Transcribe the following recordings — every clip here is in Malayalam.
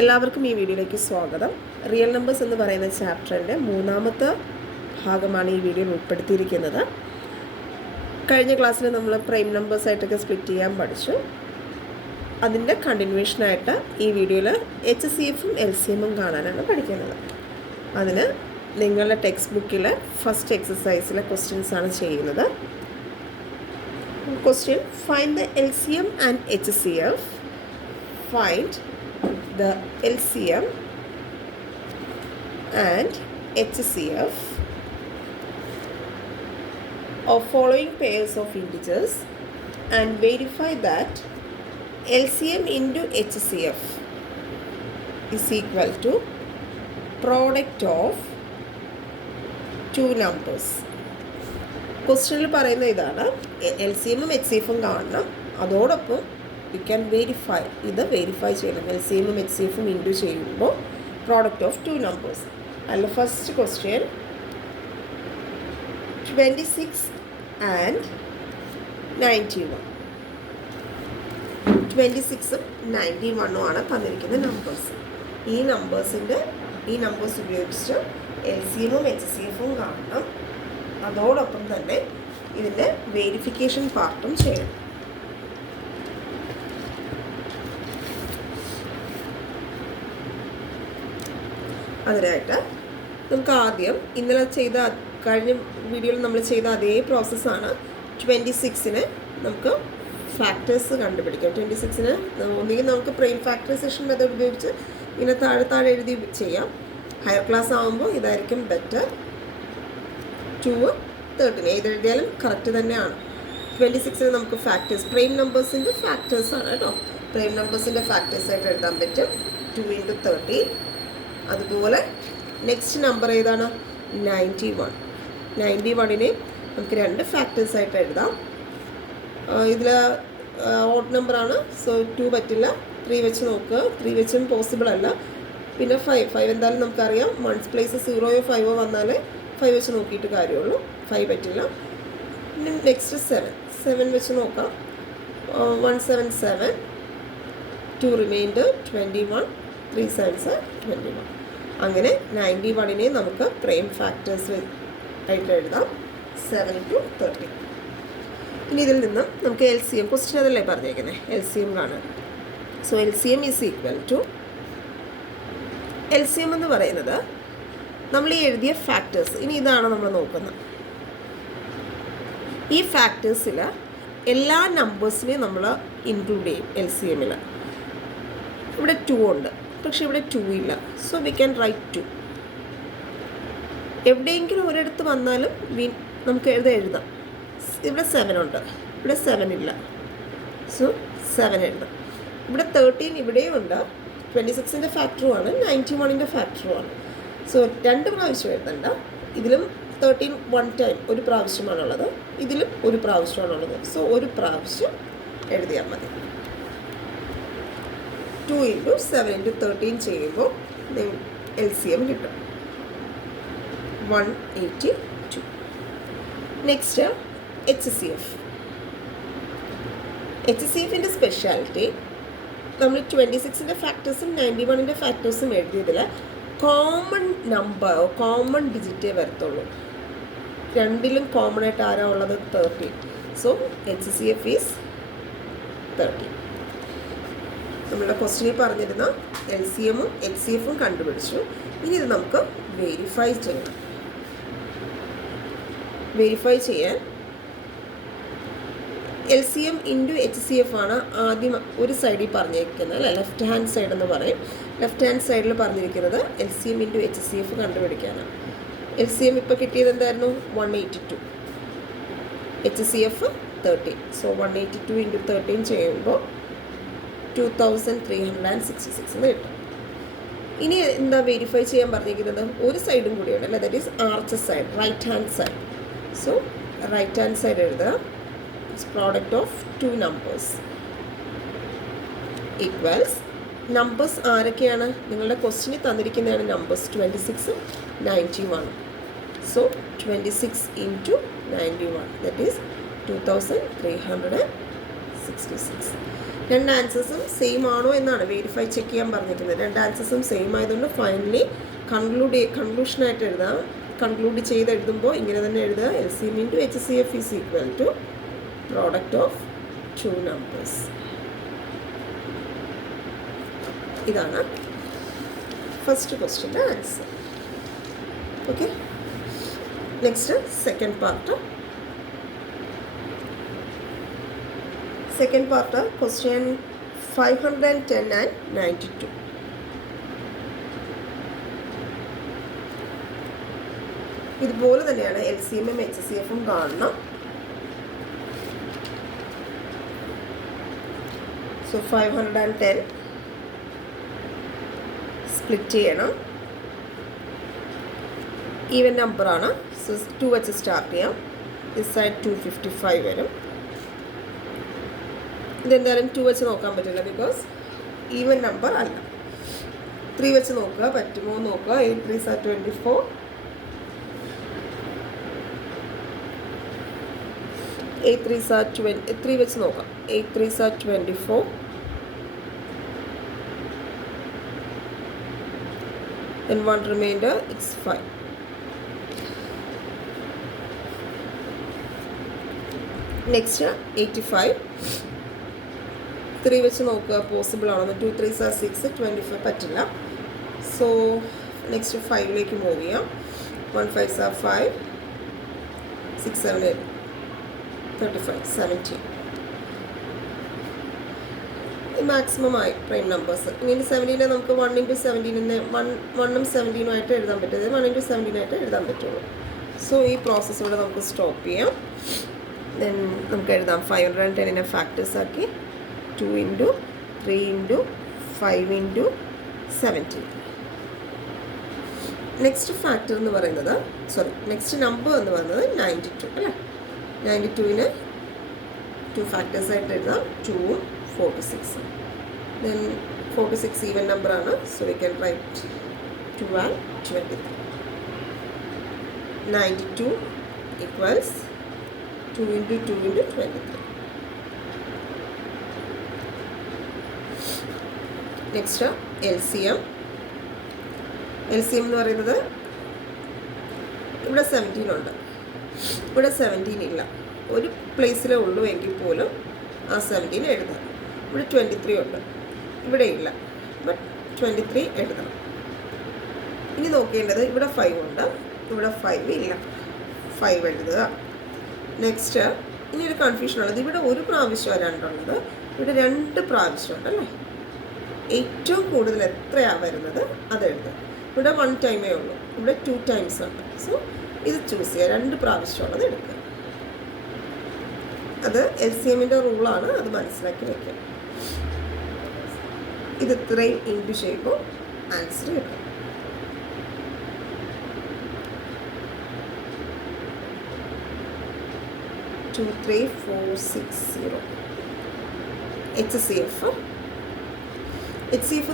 എല്ലാവർക്കും ഈ വീഡിയോയിലേക്ക് സ്വാഗതം. റിയൽ നമ്പേഴ്സ് എന്ന് പറയുന്ന ചാപ്റ്ററിൻ്റെ മൂന്നാമത്തെ ഭാഗമാണ് ഈ വീഡിയോയിൽ ഉൾപ്പെടുത്തിയിരിക്കുന്നത്. കഴിഞ്ഞ ക്ലാസ്സിൽ നമ്മൾ പ്രൈം നമ്പേഴ്സായിട്ടൊക്കെ സ്പ്ലിറ്റ് ചെയ്യാൻ പഠിച്ചു. അതിൻ്റെ കണ്ടിന്യൂഷനായിട്ട് ഈ വീഡിയോയിൽ HCFും LCMും കാണാനാണ് പഠിക്കുന്നത്. അതിന് നിങ്ങളുടെ ടെക്സ്റ്റ് ബുക്കിൽ ഫസ്റ്റ് എക്സസൈസിലെ ക്വസ്റ്റ്യൻസാണ് ചെയ്യുന്നത്. Question: find the LCM and HCF. Find the LCM and HCF of following pairs of integers and verify that LCM into HCF is equal to product of two numbers. ക്വസ്റ്റ്യനിൽ പറയുന്ന ഇതാണ്, LCMും HCFും കാണണം, അതോടൊപ്പം you can verify, ഇത് വെരിഫൈ ചെയ്യണം. LCMും HCFും ഇൻറ്റു ചെയ്യുമ്പോൾ പ്രോഡക്റ്റ് ഓഫ് ടു നമ്പേഴ്സ്. അതിൽ ഫസ്റ്റ് ക്വസ്റ്റ്യൻ 26 ആൻഡ് 91. 26ഉം 91ഉം ആണ് തന്നിരിക്കുന്ന നമ്പേഴ്സ്. ഈ നമ്പേഴ്സ് ഉപയോഗിച്ച് LCMും HCFും കാണണം, അതോടൊപ്പം തന്നെ ഇതിൻ്റെ വെരിഫിക്കേഷൻ പാർട്ടും ചെയ്യണം. അതിനായിട്ട് നമുക്ക് ആദ്യം കഴിഞ്ഞ വീഡിയോയിൽ നമ്മൾ ചെയ്ത അതേ പ്രോസസ്സാണ്. 26ന് നമുക്ക് ഫാക്ടേഴ്സ് കണ്ടുപിടിക്കാം. 26ന് ഒന്നുകിൽ നമുക്ക് പ്രൈം ഫാക്ടറൈസേഷൻ മെത്തേഡ് ഉപയോഗിച്ച് ഇങ്ങനെ താഴെ എഴുതി ചെയ്യാം. ഹയർ ക്ലാസ് ആകുമ്പോൾ ഇതായിരിക്കും ബെറ്റർ. 2, 13 ഏതെഴുതിയാലും കറക്റ്റ് തന്നെയാണ്. 26ന് നമുക്ക് ഫാക്ടേഴ്സ്, പ്രൈം നമ്പേഴ്സിൻ്റെ ഫാക്ടേഴ്സാണ് കേട്ടോ. പ്രൈം നമ്പേഴ്സിൻ്റെ ഫാക്ടേഴ്സായിട്ട് എഴുതാൻ പറ്റും. 2 × 13. അതുപോലെ നെക്സ്റ്റ് നമ്പർ ഏതാണ്? 91. 91നെ നമുക്ക് 2 ഫാക്ടേഴ്സായിട്ട് എഴുതാം. ഇതിൽ ഓഡ് നമ്പറാണ്, സോ 2 പറ്റില്ല. 3 വെച്ച് നോക്കുക. 3 വെച്ചും പോസിബിൾ അല്ല. പിന്നെ 5 എന്തായാലും നമുക്കറിയാം, 1's പ്ലേസ് 0യോ 5ഓ വന്നാൽ 5 വെച്ച് നോക്കിയിട്ട് കാര്യമുള്ളൂ. 5 പറ്റില്ല. പിന്നെ നെക്സ്റ്റ് 7 വെച്ച് നോക്കാം. 1 7 7, 2 റിമൈൻഡർ 21, 3 7s 21. അങ്ങനെ 91നെ നമുക്ക് പ്രൈം ഫാക്ടേഴ്സ് ആയിട്ട് എഴുതാം. 7 × 13. ഇനി ഇതിൽ നിന്നും നമുക്ക് LCM, ക്വസ്റ്റ്യൻ അതല്ലേ പറഞ്ഞേക്കുന്നത്, LCM കാണാൻ. So LCM is equal to, LCM എന്ന് പറയുന്നത് നമ്മൾ ഈ എഴുതിയ ഫാക്ടേഴ്സ്. ഇനി ഇതാണ് നമ്മൾ നോക്കുന്നത്. ഈ ഫാക്ടേഴ്സിൽ എല്ലാ നമ്പേഴ്സിനെയും നമ്മൾ ഇൻക്ലൂഡ് ചെയ്യും LCMൽ. ഇവിടെ 2 ഉണ്ട്, പക്ഷെ ഇവിടെ 2 ഇല്ല. So we can write 2. എവിടെയെങ്കിലും ഒരിടത്ത് വന്നാലും നമുക്ക് എഴുതാം. ഇവിടെ 7 ഉണ്ട്, ഇവിടെ 7 ഇല്ല. സോ 7 എഴുതാം. ഇവിടെ 13 ഇവിടെയും ഉണ്ട്. 26ൻ്റെ ഫാക്ടറുമാണ്, 91ൻ്റെ ഫാക്ടറുമാണ്. സോ 2 പ്രാവശ്യം എഴുതണ്ട. ഇതിലും 13 1 ടൈം, ഒരു പ്രാവശ്യമാണുള്ളത്. ഇതിലും ഒരു പ്രാവശ്യമാണുള്ളത്. സോ ഒരു പ്രാവശ്യം എഴുതിയാൽ മതി. 2 × 7 × 13 ചെയ്യുമ്പോൾ LCM കിട്ടും 182. നെക്സ്റ്റ് HCFിൻ്റെ സ്പെഷ്യാലിറ്റി, നമ്മൾ 26ൻ്റെ ഫാക്ടേഴ്സും 91ൻ്റെ ഫാക്ടേഴ്സും എഴുതിയതിൽ കോമൺ ഡിജിറ്റേ വരത്തുള്ളൂ. രണ്ടിലും കോമൺ ആയിട്ട് ആരാ ഉള്ളത്? 13. So HCF is 13. നമ്മളുടെ ക്വസ്റ്റ്യനിൽ പറഞ്ഞിരുന്ന LCMും HCFും കണ്ടുപിടിച്ചു. ഇനി ഇത് നമുക്ക് വെരിഫൈ ചെയ്യണം. വെരിഫൈ ചെയ്യാൻ LCM × HCF ആണ് ആദ്യം ഒരു സൈഡിൽ പറഞ്ഞിരിക്കുന്നത്, അല്ലേ? ലെഫ്റ്റ് ഹാൻഡ് സൈഡ് എന്ന് പറയും. ലെഫ്റ്റ് ഹാൻഡ് സൈഡിൽ പറഞ്ഞിരിക്കുന്നത് LCM × HCF കണ്ടുപിടിക്കാനാണ്. LCM ഇപ്പോൾ കിട്ടിയത് എന്തായിരുന്നു? 182. HCF 13. സോ 182 × 13 ചെയ്യുമ്പോൾ 2366 എന്ന് കിട്ടും. ഇനി എന്താ വെരിഫൈ ചെയ്യാൻ പറഞ്ഞിരിക്കുന്നത്? ഒരു സൈഡും കൂടിയാണ്, അല്ലേ? That is arch side, right hand side. So right hand side എഴുതുക. It's product of two numbers equals. Numbers ആരൊക്കെയാണ്? നിങ്ങളുടെ ക്വസ്റ്റ്യനിൽ തന്നിരിക്കുന്നതാണ് നമ്പേഴ്സ് 26ഉം 91. So 26 × 91 that is 2366. രണ്ട് ആൻസേഴ്സും സെയിം ആണോ എന്നാണ് വെരിഫൈ ചെക്ക് ചെയ്യാൻ പറഞ്ഞിരിക്കുന്നത്. രണ്ട് ആൻസേഴ്സും സെയിം ആയതുകൊണ്ട് ഫൈനലി കൺക്ലൂഷനായിട്ട് എഴുതാം. കൺക്ലൂഡ് ചെയ്ത് എഴുതുമ്പോൾ ഇങ്ങനെ തന്നെ എഴുതുക. LCM into HCF is equal to product of two numbers. ഇതാണ് ഫസ്റ്റ് ക്വസ്റ്റ്യൻ്റെ answer. Okay, next second part. Second part question 510 and 92. ഇതുപോലെ തന്നെയാണ് LCM ഉം HCF ഉം കാണണം. സോ 510 സ്പ്ലിറ്റ് ചെയ്യണം. ഈവൻ നമ്പറാണ്. സോ 2 വെച്ച് സ്റ്റാർട്ട് ചെയ്യാം. ദിസ് സൈഡ് 255 വരും. ഇതെന്തായാലും 2 വെച്ച് നോക്കാൻ പറ്റില്ല, ബിക്കോസ് ഈവൻ നമ്പർ അല്ല. 3 വെച്ച് നോക്കുക, പറ്റുമോ നോക്കുക. 8 3s are 24. 8 3s are 20. 3 വെച്ച് നോക്കാം. 8 3s are 24. Then 1 remainder, it's 5. Next 85. 3 വെച്ച് നോക്കുക പോസിബിൾ ആണെന്ന്. 2 3s are 6. 25 പറ്റില്ല. സോ നെക്സ്റ്റ് 5ലേക്ക് മൂവ് ചെയ്യാം. 1 5s are 5. 6 7 8 35 17. മാക്സിമം ആയി പ്രൈം നമ്പേഴ്സ്. ഇനി 17 നമുക്ക് 1 × 17 1ഉം 17ഉം ആയിട്ട് എഴുതാൻ പറ്റും. 1 × 17 ആയിട്ട് എഴുതാൻ പറ്റുള്ളൂ. സോ ഈ പ്രോസസ്സോടെ നമുക്ക് സ്റ്റോപ്പ് ചെയ്യാം. ദെൻ നമുക്ക് എഴുതാം 510നെ ഫാക്ടേഴ്സ് ആക്കി 2 × 3 × 5 × 17. നെക്സ്റ്റ് ഫാക്ടർ എന്ന് പറയുന്നത്, നെക്സ്റ്റ് നമ്പർ എന്ന് പറയുന്നത് 92 അല്ലേ. 92ന് 2 ഫാക്ടേഴ്സ് ആയിട്ട് എഴുതാം. 2ഉം 46. Then 46 ഈവൻ നമ്പറാണ്. So we can write 2 and 23. 92 equals 2 × 2 × 23. Next LCM. LCM എന്ന് പറയുന്നത് ഇവിടെ 17 ഉണ്ട്, ഇവിടെ 17 ഇല്ല. ഒരു പ്ലേസിലേ ഉള്ളൂ എങ്കിൽ പോലും ആ 17 എഴുതാം. ഇവിടെ 23 ഉണ്ട്, ഇവിടെ ഇല്ല, ബട്ട് 23 എഴുതണം. ഇനി നോക്കേണ്ടത് ഇവിടെ 5 ഉണ്ട്, ഇവിടെ 5 ഇല്ല. 5 എഴുതുക. നെക്സ്റ്റ് ഇനി ഒരു കൺഫ്യൂഷൻ ഉള്ളത്, ഇവിടെ ഒരു പ്രാവശ്യമാണ് രണ്ടുള്ളത്, ഇവിടെ 2 പ്രാവശ്യമുണ്ട് അല്ലേ. ഏറ്റവും കൂടുതൽ എത്രയാണ് വരുന്നത് അത് എഴുതുക. ഇവിടെ 1 ടൈമേ ഉള്ളൂ, ഇവിടെ 2 ടൈംസ് ഉണ്ട്. സോ ഇത് ചൂസ് ചെയ്യുക. 2 പ്രാവശ്യമുള്ളത് എടുക്കുക. അത് LCMൻ്റെ റൂളാണ്, അത് മനസ്സിലാക്കി വയ്ക്കുക. ഇത് ഇത്രയും ഇൻറ്റു ചെയ്യുമ്പോൾ ആൻസർ കിട്ടും. ടു 3 4 6 0. HCF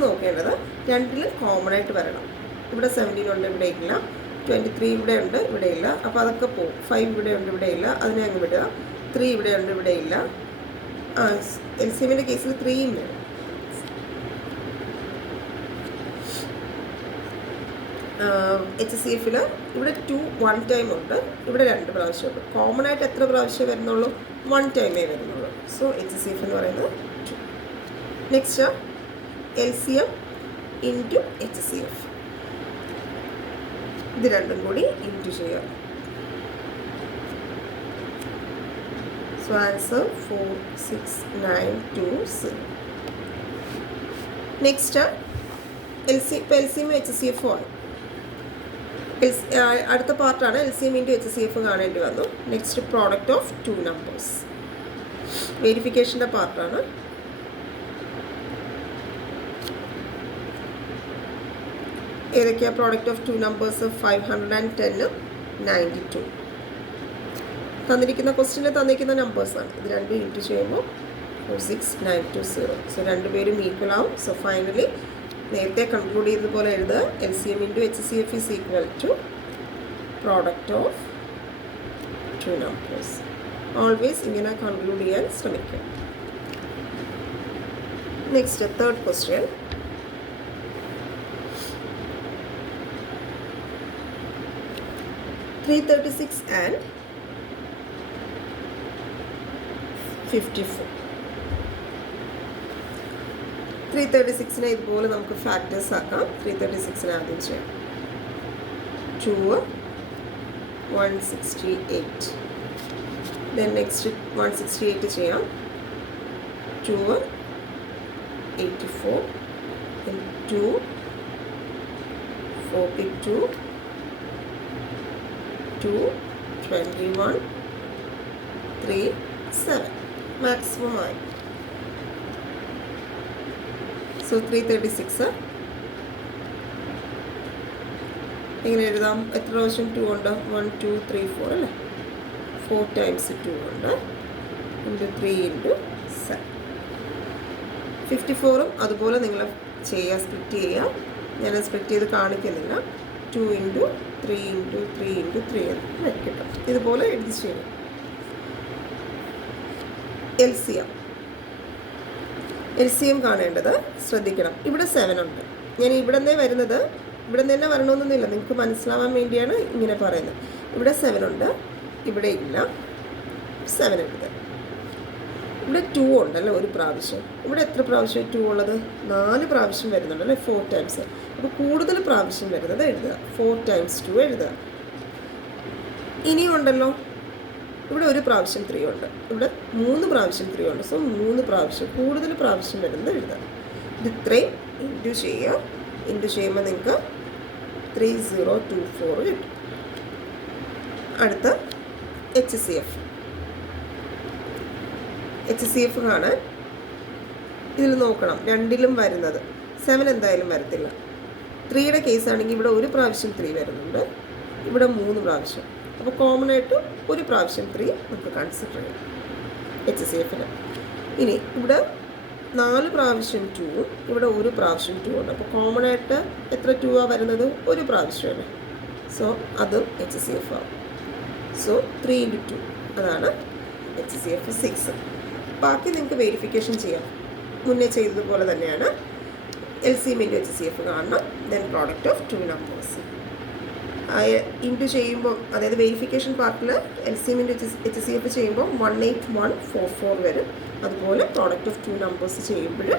നോക്കേണ്ടത് 2ൽ കോമൺ ആയിട്ട് വരണം. ഇവിടെ 17 ഉണ്ട്, ഇവിടെ ഇല്ല. 23 ഇവിടെ ഉണ്ട്, ഇവിടെ ഇല്ല. അപ്പോൾ അതൊക്കെ പോകും. 5 ഇവിടെ ഉണ്ട്, ഇവിടെ ഇല്ല. അതിനെ അങ്ങ് വിടുക. 3 ഇവിടെ ഉണ്ട്, ഇവിടെ ഇല്ല. LCMൻ്റെ കേസിൽ 3യും വരും. HCFൽ ഇവിടെ 2 1 ടൈം ഉണ്ട്, ഇവിടെ 2 പ്രാവശ്യം ഉണ്ട്. കോമൺ ആയിട്ട് എത്ര പ്രാവശ്യം വരുന്നുള്ളൂ? 1 ടൈമേ വരുന്നുള്ളൂ. സോ HCF എന്ന് പറയുന്നത് 2. Next LCM into HCF. ഇത് രണ്ടും കൂടി ഇൻറ്റു ചെയ്യുക. So answer 4 6 9 2 0. Next LCM HCF ആണ്. അടുത്ത പാർട്ടാണ് LCM ഇൻറ്റു HCF കാണേണ്ടി വന്നു. നെക്സ്റ്റ് പ്രോഡക്റ്റ് ഓഫ് 2 നമ്പേഴ്സ്, വെരിഫിക്കേഷൻ്റെ പാർട്ടാണ്. ഏതൊക്കെയാണ് പ്രോഡക്റ്റ് ഓഫ് 2 നമ്പേഴ്സ്? 510 92. തന്നിരിക്കുന്ന ക്വസ്റ്റ്യനിൽ തന്നിരിക്കുന്ന നമ്പേഴ്സാണ്. ഇത് രണ്ടും ഇൻറ്റു ചെയ്യുമ്പോൾ 4 6 9 2 0. സോ രണ്ടുപേരും ഈക്വൽ ആവും. സോ ഫൈനലി നേരത്തെ കൺക്ലൂഡ് ചെയ്തതുപോലെ എഴുതുക. LCM into HCF is equal to product of 2 numbers. Always ഇങ്ങനെ കൺക്ലൂഡ് ചെയ്യാൻ ശ്രമിക്കുക. Next, third question. $336 and 54. 336 ഇതുപോലെ നമുക്ക് ഫാക്ടേഴ്സ് ആക്കാം. 336 ആദ്യം ചെയ്യാം. 2 168. Then next 168 ചെയ്യാം. 2 84. Then 2 42. 2 21 3 7 maximum ആയി. സോ 336 എങ്ങനെ എഴുതാം? എത്ര പ്രാവശ്യം 2 ഉണ്ട്? 1 2 3 4 അല്ലേ? 4 times 2 ഉണ്ട് ഇൻറ്റു 3 ഇൻറ്റു 7. 54ഉം അതുപോലെ നിങ്ങൾ ചെയ്യുക, സ്പ്ലിറ്റ് ചെയ്യുക. ഞാൻ സ്പ്ലിറ്റ് ചെയ്ത് കാണിക്കുന്നില്ല. 2 ഇൻറ്റു 3 ഇൻറ്റു 3 ഇൻറ്റു 3 എന്ന് കിട്ടും. ഇതുപോലെ എഴുതി ചെയ്യണം. എൽ സി എം കാണേണ്ടത് ശ്രദ്ധിക്കണം. ഇവിടെ 7 ഉണ്ട്. ഞാൻ ഇവിടെ നിന്നേ വരുന്നത്, ഇവിടെ നിന്ന് തന്നെ വരണമെന്നൊന്നുമില്ല, നിങ്ങൾക്ക് മനസ്സിലാവാൻ വേണ്ടിയാണ് ഇങ്ങനെ പറയുന്നത്. ഇവിടെ 7 ഉണ്ട്, ഇവിടെ ഇല്ല. 7 എഴുതുക. ഇവിടെ 2 ഉണ്ടല്ലോ ഒരു പ്രാവശ്യം. ഇവിടെ എത്ര പ്രാവശ്യം 2 ഉള്ളത്? 4 പ്രാവശ്യം വരുന്നുണ്ട് അല്ലേ? 4 times. അപ്പോൾ കൂടുതൽ പ്രാവശ്യം വരുന്നത് എഴുതുക. 4 times 2 എഴുതുക. ഇനിയും ഉണ്ടല്ലോ, ഇവിടെ ഒരു പ്രാവശ്യം 3 ഉണ്ട്, ഇവിടെ 3 പ്രാവശ്യം 3 ഉണ്ട്. സോ 3 പ്രാവശ്യം കൂടുതൽ പ്രാവശ്യം വരുന്നത് എഴുതുക. ഇത് ഇത്രയും ഇൻറ്റു ചെയ്യുക. ഇൻറ്റു ചെയ്യുമ്പോൾ നിങ്ങൾക്ക് 3024 കിട്ടും. അടുത്ത എച്ച് സി എഫ് കാണാൻ ഇതിൽ നോക്കണം. രണ്ടിലും വരുന്നത് 7 എന്തായാലും വരത്തില്ല. 3യുടെ കേസാണെങ്കിൽ ഇവിടെ ഒരു പ്രാവശ്യം 3 വരുന്നുണ്ട്, ഇവിടെ 3 പ്രാവശ്യം. അപ്പോൾ കോമൺ ആയിട്ട് ഒരു പ്രാവശ്യം 3 നമുക്ക് കൺസിഡർ ചെയ്യാം എച്ച് സി എഫിന്. ഇനി ഇവിടെ 4 പ്രാവശ്യം 2, ഇവിടെ ഒരു പ്രാവശ്യം 2 ഉണ്ട്. അപ്പോൾ കോമൺ ആയിട്ട് എത്ര 2 വരുന്നത്? ഒരു പ്രാവശ്യമല്ലേ. സോ അതും എച്ച് സി എഫ് ആവും. സോ 3 ഇൻറ്റു 2 അതാണ് എച്ച് സി എഫ് 6. ബാക്കി നിങ്ങൾക്ക് വെരിഫിക്കേഷൻ ചെയ്യാം. മുന്നേ ചെയ്തതുപോലെ തന്നെയാണ്. L C M into H C F കാണണം. Then product of 2 numbers into ചെയ്യുമ്പോൾ, അതായത് വെരിഫിക്കേഷൻ പാർട്ടിൽ L C M into H C F ചെയ്യുമ്പോൾ 18144 വരും. അതുപോലെ പ്രോഡക്റ്റ് ഓഫ് 2 നമ്പേഴ്സ് ചെയ്യുമ്പോൾ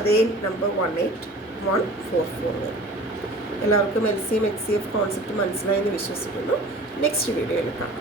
അതേ നമ്പർ 18144 വരും. എല്ലാവർക്കും L C M H C F concept മനസ്സിലായെന്ന് വിശ്വസിക്കുന്നു. നെക്സ്റ്റ് വീഡിയോയിൽ കാണാം.